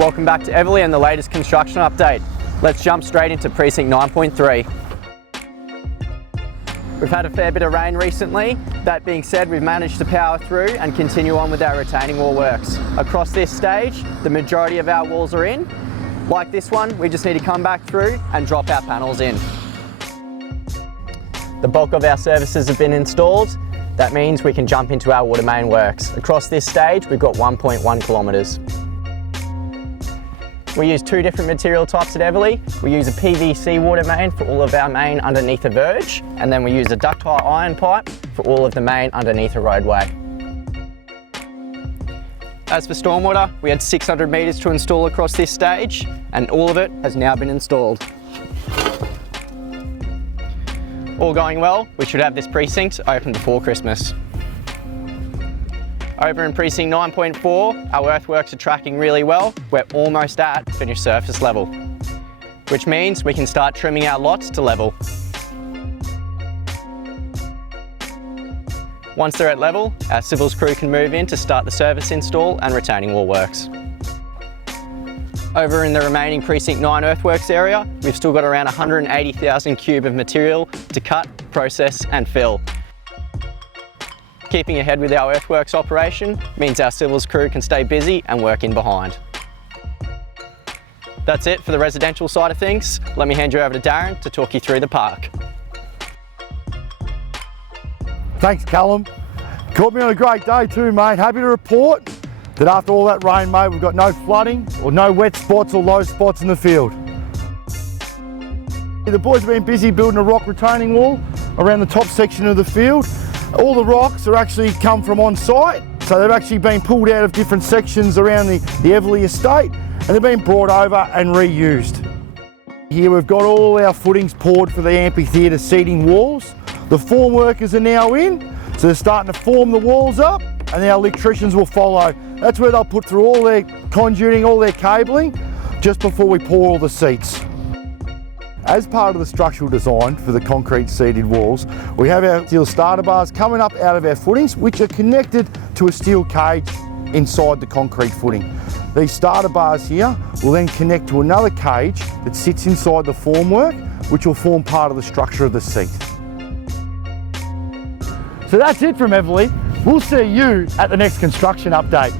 Welcome back to Everleigh and the latest construction update. Let's jump straight into Precinct 9.3. We've had a fair bit of rain recently. That being said, we've managed to power through and continue on with our retaining wall works. Across this stage, the majority of our walls are in. Like this one, we just need to come back through and drop our panels in. The bulk of our services have been installed. That means we can jump into our water main works. Across this stage, we've got 1.1 kilometres. We use two different material types at Everleigh. We use a PVC water main for all of our main underneath a verge, and then we use a ductile iron pipe for all of the main underneath a roadway. As for stormwater, we had 600 metres to install across this stage, and all of it has now been installed. All going well, we should have this precinct open before Christmas. Over in Precinct 9.4, our earthworks are tracking really well. We're almost at finished surface level, which means we can start trimming our lots to level. Once they're at level, our civils crew can move in to start the service install and retaining wall works. Over in the remaining Precinct 9 earthworks area, we've still got around 180,000 cube of material to cut, process and fill. Keeping ahead with our earthworks operation means our civils crew can stay busy and work in behind. That's it for the residential side of things. Let me hand you over to Darren to talk you through the park. Thanks, Callum. Caught me on a great day too, mate. Happy to report that after all that rain, mate, we've got no flooding or no wet spots or low spots in the field. The boys have been busy building a rock retaining wall around the top section of the field. All the rocks are actually come from on site, so they've actually been pulled out of different sections around the Everleigh estate, and they've been brought over and reused. Here we've got all our footings poured for the amphitheatre seating walls. The form workers are now in, so they're starting to form the walls up, and our electricians will follow. That's where they'll put through all their conduiting, all their cabling, just before we pour all the seats. As part of the structural design for the concrete seated walls, we have our steel starter bars coming up out of our footings, which are connected to a steel cage inside the concrete footing. These starter bars here will then connect to another cage that sits inside the formwork, which will form part of the structure of the seat. So that's it from Everleigh. We'll see you at the next construction update.